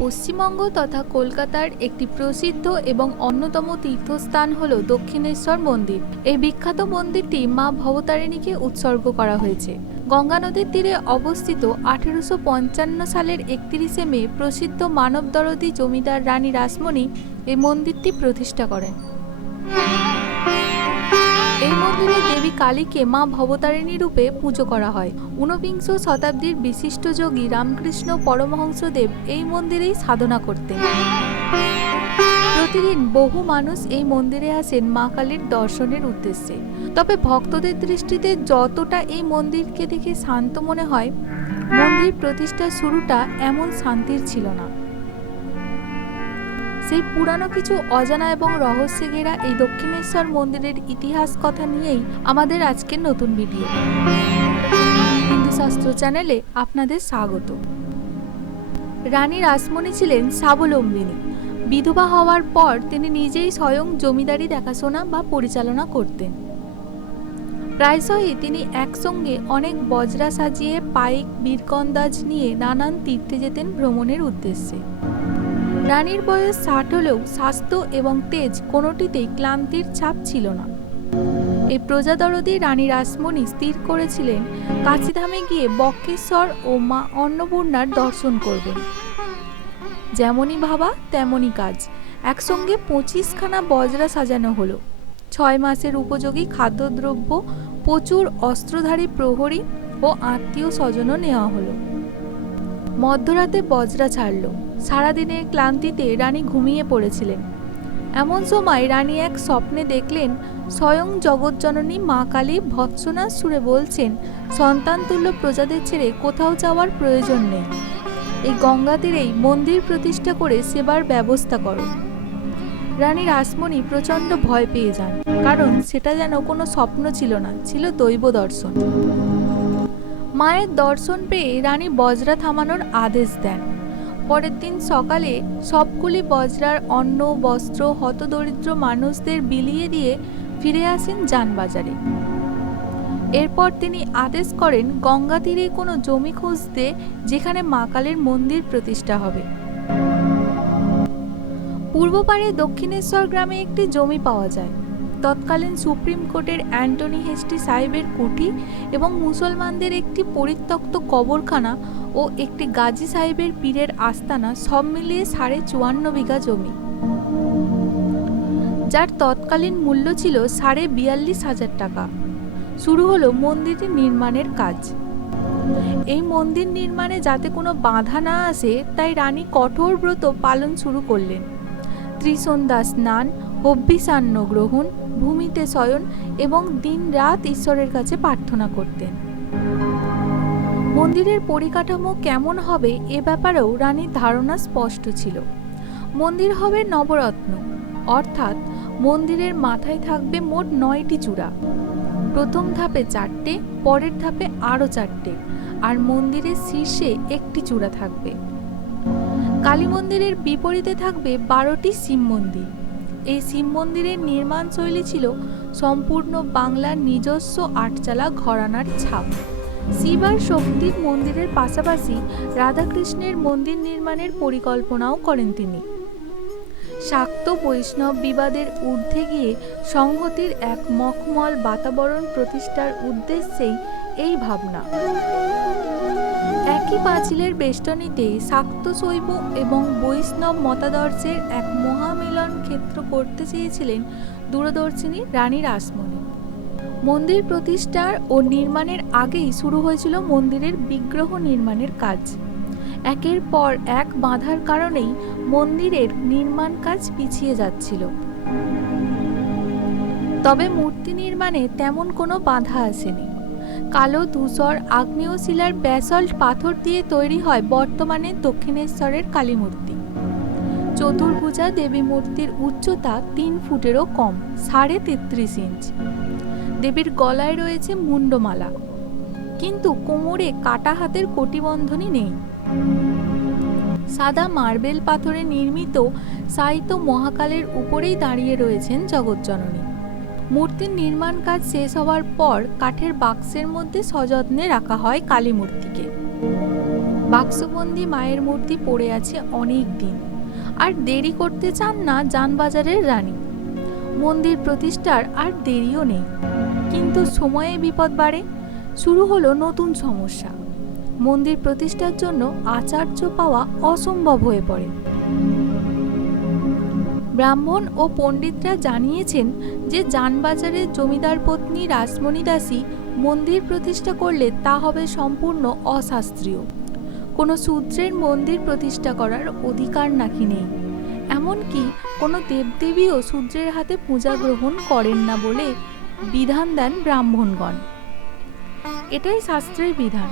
পশ্চিমবঙ্গ তথা কলকাতার একটি প্রসিদ্ধ এবং অন্যতম তীর্থস্থান হল দক্ষিণেশ্বর মন্দির। এই বিখ্যাত মন্দিরটি মা ভবতারিণীকে উৎসর্গ করা হয়েছে। গঙ্গা নদীর তীরে অবস্থিত 1855 সালের 31শে মে প্রসিদ্ধ মানবদরদী জমিদার রানী রাসমণি এই মন্দিরটি প্রতিষ্ঠা করেন। এই মন্দিরে দেবী কালীকে মা ভবতারিণী রূপে পুজো করা হয়। ঊনবিংশ শতাব্দীর বিশিষ্ট যোগী রামকৃষ্ণ পরমহংসদেব এই মন্দিরেই সাধনা করতেন। প্রতিদিন বহু মানুষ এই মন্দিরে আসেন মা কালীর দর্শনের উদ্দেশ্যে। তবে ভক্তদের দৃষ্টিতে যতটা এই মন্দিরকে দেখে শান্ত মনে হয়, মন্দির প্রতিষ্ঠার শুরুটা এমন শান্তির ছিল না। সেই পুরানো কিছু অজানা এবং রহস্যে ঘেরা এই দক্ষিণেশ্বর মন্দিরের ইতিহাস কথা নিয়েই আমাদের আজকের নতুন ভিডিও। হিন্দু শাস্ত্র চ্যানেলে আপনাদের স্বাগত। রানী রাসমণি ছিলেন স্বাবলম্বিনী। বিধবা হওয়ার পর তিনি নিজেই স্বয়ং জমিদারি দেখাশোনা বা পরিচালনা করতেন। প্রায়শই তিনি একসঙ্গে অনেক বজরা সাজিয়ে পাইক বীরকন্দাজ নিয়ে নানান তীর্থে যেতেন ভ্রমণের উদ্দেশ্যে। রানীর বয়স 60 হলেও স্বাস্থ্য এবং তেজ কোনোটিতেই ক্লান্তির ছাপ ছিল না। এই প্রজাদরদী রানী রাসমণি স্থির করেছিলেন কাশীধামে গিয়ে বক্রেশ্বর ও মা অন্নপূর্ণার দর্শন করবেন। যেমনই ভাবা তেমনই কাজ। একসঙ্গে 25খানা বজরা সাজানো হলো। 6 মাসের উপযোগী খাদ্যদ্রব্য, প্রচুর অস্ত্রধারী প্রহরী ও আত্মীয় স্বজনও নেওয়া হলো। মধ্যরাতে বজরা ছাড়ল। সারাদিনের ক্লান্তিতে রানী ঘুমিয়ে পড়েছিলেন। এমন সময় রানী এক স্বপ্নে দেখলেন স্বয়ং জগৎজননী মা কালী ভৎসনা সুরে বলছেন, সন্তানতুল্য প্রজাদের ছেড়ে কোথাও যাওয়ার প্রয়োজন নেই। এই গঙ্গা তীরেই মন্দির প্রতিষ্ঠা করে সেবার ব্যবস্থা করো। রানী রাসমণি প্রচণ্ড ভয় পেয়ে যান, কারণ সেটা যেন কোনো স্বপ্ন ছিল না, ছিল দৈব দর্শন। মায়ের দর্শন পেয়ে রানী বজরা থামানোর আদেশ দেন। পরের দিন সকালে সবগুলি বজরার অন্ন বস্ত্র হতদরিদ্র মানুষদের বিলিয়ে দিয়ে ফিরে আসেন যানবাজারে। এরপর তিনি আদেশ করেন গঙ্গা তীরে কোনো জমি খুঁজতে, যেখানে মা কালীর মন্দির প্রতিষ্ঠা হবে। পূর্ব পারে দক্ষিণেশ্বর গ্রামে একটি জমি পাওয়া যায়। তৎকালীন সুপ্রিম কোর্টের অ্যান্টনি হেস্টি সাহেবের কুঠি এবং মুসলমানদের একটি পরিত্যক্ত কবরখানা ও একটি গাজী সাহেবের পীরের আস্তানা সব মিলিয়ে 54.5 বিঘা জমি, যার তৎকালীন মূল্য ছিল 42,500 টাকা। শুরু হলো মন্দিরটি নির্মাণের কাজ। এই মন্দির নির্মাণে যাতে কোনো বাধা না আসে, তাই রানী কঠোর ব্রত পালন শুরু করলেন। ত্রিসন্ধ্যা স্নান, অভ্যিসান্ন গ্রহণ, ভূমিতে শয়ন এবং দিন রাত ঈশ্বরের কাছে প্রার্থনা করতেন। মন্দিরের পরিকাঠামো কেমন হবে এ ব্যাপারেও রানীর ধারণা স্পষ্ট ছিল। মন্দির হবে নবরত্ন, অর্থাৎ মন্দিরের মাথায় থাকবে মোট 9টি চূড়া। প্রথম ধাপে 4টে, পরের ধাপে আরও 4টে, আর মন্দিরের শীর্ষে একটি চূড়া থাকবে। কালী মন্দিরের বিপরীতে থাকবে 12টি শিব মন্দির। এই শিব মন্দিরের নির্মাণ শৈলী ছিল সম্পূর্ণ বাংলার নিজস্ব আটচালা ঘরানার ছাপ। শিব আর শক্তির মন্দিরের পাশাপাশি রাধাকৃষ্ণের মন্দির নির্মাণের পরিকল্পনাও করেন তিনি। শাক্ত বৈষ্ণব বিবাদের ঊর্ধ্বে গিয়ে সংহতির এক মখমল বাতাবরণ প্রতিষ্ঠার উদ্দেশ্যেই এই ভাবনা। একই পাঁচিলের বেষ্টনীতে শাক্ত শৈব এবং বৈষ্ণব মতাদর্শের এক মহামিলন ক্ষেত্র করতে চেয়েছিলেন দূরদর্শিনী রানী রাসমণি। মন্দির প্রতিষ্ঠার ও নির্মাণের আগেই শুরু হয়েছিল মন্দিরের বিগ্রহ নির্মাণের কাজ। একের পর এক বাধার কারণেই মন্দিরের নির্মাণ কাজ পিছিয়ে যাচ্ছিল। তবে মূর্তি নির্মাণে তেমন কোনো বাধা আসেনি। কালো ধূসর আগ্নেয় শিলার ব্যাসল্ট পাথর দিয়ে তৈরি হয় বর্তমানে দক্ষিণেশ্বরের কালী মূর্তি। চতুর্ভুজা দেবী মূর্তির উচ্চতা 3 ফুটেরও কম, 33.5 ইঞ্চ। দেবীর গলায় রয়েছে মুন্ডমালা, কিন্তু কোমরে কাটা হাতের কটিবন্ধনী নেই। সাদা মার্বেল পাথরে নির্মিত সাহিত্য মহাকালের উপরেই দাঁড়িয়ে রয়েছেন জগৎজননী। মূর্তির নির্মাণ কাজ শেষ হওয়ার পর কাঠের বাক্সের মধ্যে সযত্নে রাখা হয় কালী মূর্তিকে। বাক্সবন্দি মায়ের মূর্তি পড়ে আছে অনেক দিন, আর দেরি করতে চান না জানবাজারের রানী। মন্দির প্রতিষ্ঠার আর দেরিও নেই, কিন্তু সময়ে বিপদ বাড়ে। শুরু হলো নতুন সমস্যা। মন্দির প্রতিষ্ঠার জন্য আচার্য পাওয়া অসম্ভব হয়ে পড়ে। ব্রাহ্মণ ও পণ্ডিতরা জানিয়েছেন যে জানবাজারের জমিদার পত্নী রাসমণি দাসী মন্দির প্রতিষ্ঠা করলে তা হবে সম্পূর্ণ অশাস্ত্রীয়। কোনো শূদ্রের মন্দির প্রতিষ্ঠা করার অধিকার নাকি নেই। এমনকি কোনো দেবদেবীও শূদ্রের হাতে পূজা গ্রহণ করেন না বলে বিধান দেন ব্রাহ্মণগণ। এটাই শাস্ত্রের বিধান।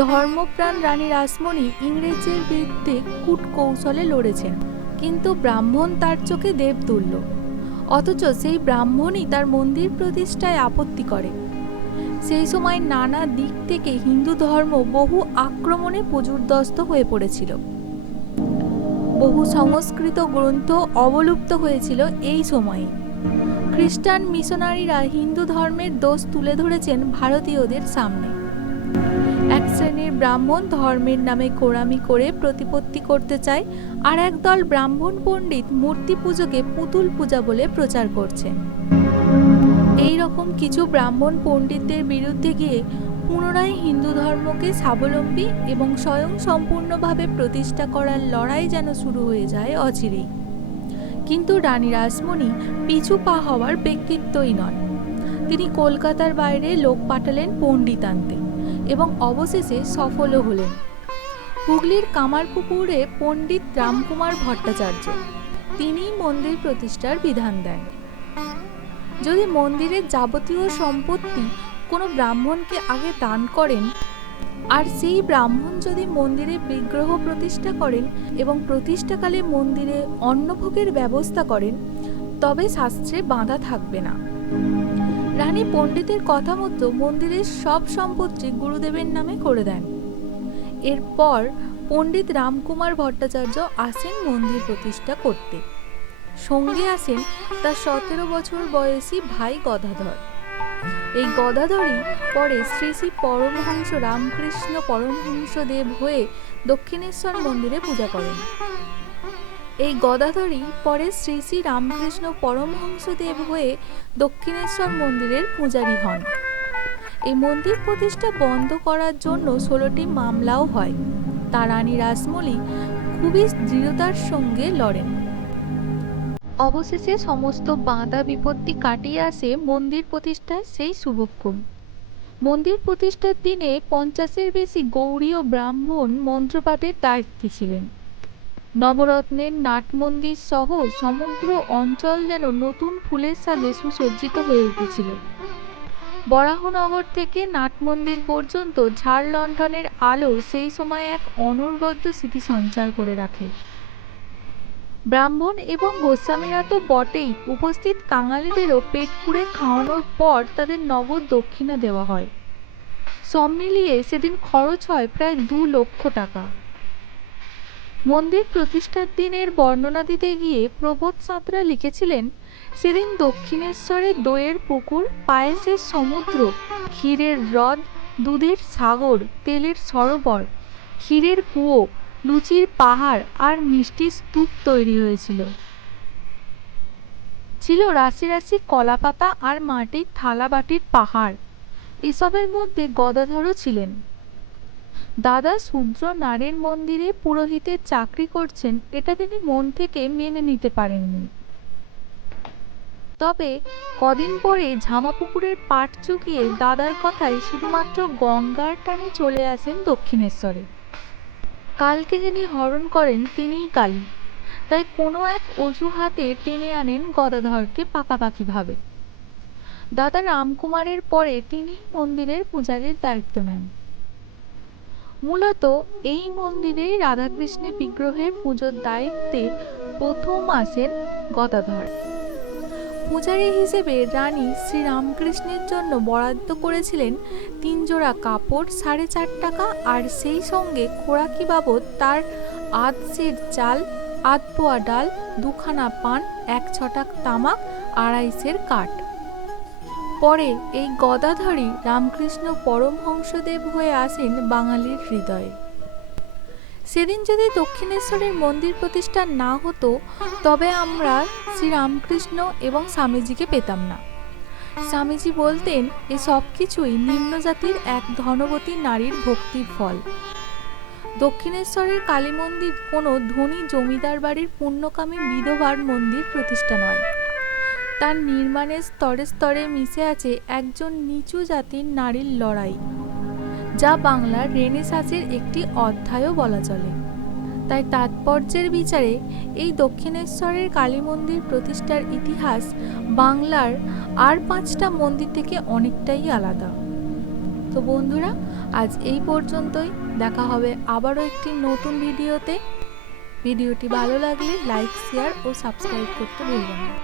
ধর্মপ্রাণ রানী রাসমণি ইংরেজের বিরুদ্ধে কূট কৌশলে লড়েছেন, কিন্তু ব্রাহ্মণ তার চোখে দেবতুল্য। অথচ সেই ব্রাহ্মণই তার মন্দির প্রতিষ্ঠায় আপত্তি করে। সেই সময় নানা দিক থেকে হিন্দু ধর্ম বহু আক্রমণে পর্যুদস্ত হয়ে পড়েছিল। বহু সংস্কৃত গ্রন্থ অবলুপ্ত হয়েছিল এই সময়ে। খ্রিস্টান মিশনারিরা হিন্দু ধর্মের দোষ তুলে ধরেছেন ভারতীয়দের সামনে। এক শ্রেণীর ব্রাহ্মণ ধর্মের নামে কোড়ামি করে প্রতিপত্তি করতে চায়, আর একদল ব্রাহ্মণ পণ্ডিত মূর্তি পুজোকে পুতুল পূজা বলে প্রচার করছেন। এই রকম কিছু ব্রাহ্মণ পণ্ডিতদের বিরুদ্ধে গিয়ে পুনরায় হিন্দু ধর্মকে স্বাবলম্বী এবং স্বয়ং সম্পূর্ণভাবে প্রতিষ্ঠা করার লড়াই যেন শুরু হয়ে যায় অচিরেই। কিন্তু রানী রাসমণি পিছু পা হওয়ার ব্যক্তিত্বই নন। তিনি কলকাতার বাইরে লোক পাঠালেন পণ্ডিত আনতে, এবং অবশেষে সফলও হলেন। হুগলির কামারপুকুরে পণ্ডিত রামকুমার ভট্টাচার্য, তিনিই মন্দির প্রতিষ্ঠার বিধান দেন। যদি মন্দিরের যাবতীয় সম্পত্তি কোনো ব্রাহ্মণকে আগে দান করেন, আর সেই ব্রাহ্মণ যদি মন্দিরে বিগ্রহ প্রতিষ্ঠা করেন এবং প্রতিষ্ঠাকালে মন্দিরে অন্নভোগের ব্যবস্থা করেন, তবে শাস্ত্রে বাঁধা থাকবে না। রানী পণ্ডিতের কথা মতো মন্দিরের সব সম্পত্তি গুরুদেবের নামে করে দেন। এরপর পণ্ডিত রামকুমার ভট্টাচার্য আসেন মন্দির প্রতিষ্ঠা করতে। সঙ্গে আসেন তার 17 বছর বয়সী ভাই গদাধর। এই গদাধরই পরে শ্রী শ্রী পরমহংস রামকৃষ্ণ পরমহংসদেব হয়ে দক্ষিণেশ্বর মন্দিরে পূজা করেন। এই গদাধরই পরে শ্রী শ্রী রামকৃষ্ণ পরমহংসদেব হয়ে দক্ষিণেশ্বর মন্দিরের পূজারী হন। এই মন্দির প্রতিষ্ঠা বন্ধ করার জন্য 16টি মামলাও হয়। তা রানী রাসমণি খুবই দৃঢ়তার সঙ্গে লড়েন। অবশেষে সমস্ত বাধা বিপত্তি কাটিয়ে আসে মন্দির প্রতিষ্ঠার সেই শুভক্ষণ। মন্দির প্রতিষ্ঠার দিনে 50-এর বেশি গৌড়ীয় ব্রাহ্মণ মন্ত্রপাঠের দায়িত্বে ছিলেন। নবরত্নের নাট মন্দির সহ সমগ্র অঞ্চল যেন নতুন ফুলের সাজে সুসজ্জিত হয়ে উঠেছিল। বরাহনগর থেকে নাট মন্দির পর্যন্ত ঝাড় লণ্ঠনের আলো সেই সময় এক অনবদ্য স্মৃতি সঞ্চার করে রাখে। ব্রাহ্মণ এবং গোস্বামীরা তো বটেই, উপস্থিত কাঙালিদেরও পেট পুড়ে খাওয়ানোর পর তাদের নগদ দক্ষিণা দেওয়া হয়। সব মিলিয়ে সেদিন খরচ হয় প্রায় 2 লক্ষ টাকা। মন্দির প্রতিষ্ঠার দিনের বর্ণনা দিতে গিয়ে প্রবোধ সাঁতরা লিখেছিলেন, সেদিন দক্ষিণেশ্বরে দইয়ের পুকুর, পায়েসের সমুদ্র, ক্ষীরের হ্রদ, দুধের সাগর, তেলের সরোবর, ক্ষীরের কুয়ো, লুচির পাহাড় আর মিষ্টির স্তূপ তৈরি হয়েছিল। ছিল রাশি রাশি কলাপাতা আর মাটির থালা বাটির পাহাড়। এসবের মধ্যে গদাধরও ছিলেন। দাদা শূদ্র নারের মন্দিরে পুরোহিতের চাকরি করছেন, এটা তিনি মন থেকে মেনে নিতে পারেননি। তবে কদিন পরে ঝামাপুকুরের পাট চুকিয়ে দাদার কথায় শুধুমাত্র গঙ্গার টানে চলে আসেন দক্ষিণেশ্বরে। কালকে যিনি হরণ করেন তিনিই কালী, তাই কোনো এক অজুহাতে টেনে আনেন গদাধরকে পাকাপাকিভাবে। দাদা রামকুমারের পরে তিনি মন্দিরের পূজারীর দায়িত্ব নেন। মূলত এই মন্দিরেই রাধাকৃষ্ণের বিগ্রহের পুজোর দায়িত্বে প্রথম আসেন গদাধর। পূজারী হিসেবে রানী শ্রীরামকৃষ্ণের জন্য বরাদ্দ করেছিলেন 3 জোড়া কাপড়, 4.5 টাকা, আর সেই সঙ্গে খোরাকি বাবদ তার 1 সের চাল, 1 পোয়া ডাল, 2 খানা পান, 1 ছটাক তামাক, 2.5 সের কাঠ। পরে এই গদাধরই রামকৃষ্ণ পরমহংসদেব হয়ে আসেন বাঙালির হৃদয়ে। সেদিন যদি দক্ষিণেশ্বরের মন্দির প্রতিষ্ঠা না হতো তবে আমরা শ্রীরামকৃষ্ণ এবং স্বামীজিকে পেতাম না। স্বামীজি বলতেন এ সব কিছুই নিম্নজাতির এক ধনবতী নারীর ভক্তির ফল। দক্ষিণেশ্বরের কালী মন্দির কোনো ধনী জমিদার বাড়ির পুণ্যকামী বিধবার মন্দির প্রতিষ্ঠা নয়। তার নির্মাণের স্তরে স্তরে মিশে আছে একজন নিচু জাতির নারীর লড়াই, যা বাংলার রেনেসাঁসের একটি অধ্যায়ও বলা চলে। তাই তাৎপর্যের বিচারে এই দক্ষিণেশ্বরের কালী মন্দির প্রতিষ্ঠার ইতিহাস বাংলার আর 5টা মন্দির থেকে অনেকটাই আলাদা। তো বন্ধুরা, আজ এই পর্যন্তই। দেখা হবে আবারও একটি নতুন ভিডিওতে। ভিডিওটি ভালো লাগলে লাইক, শেয়ার ও সাবস্ক্রাইব করতে ভুলবেন না।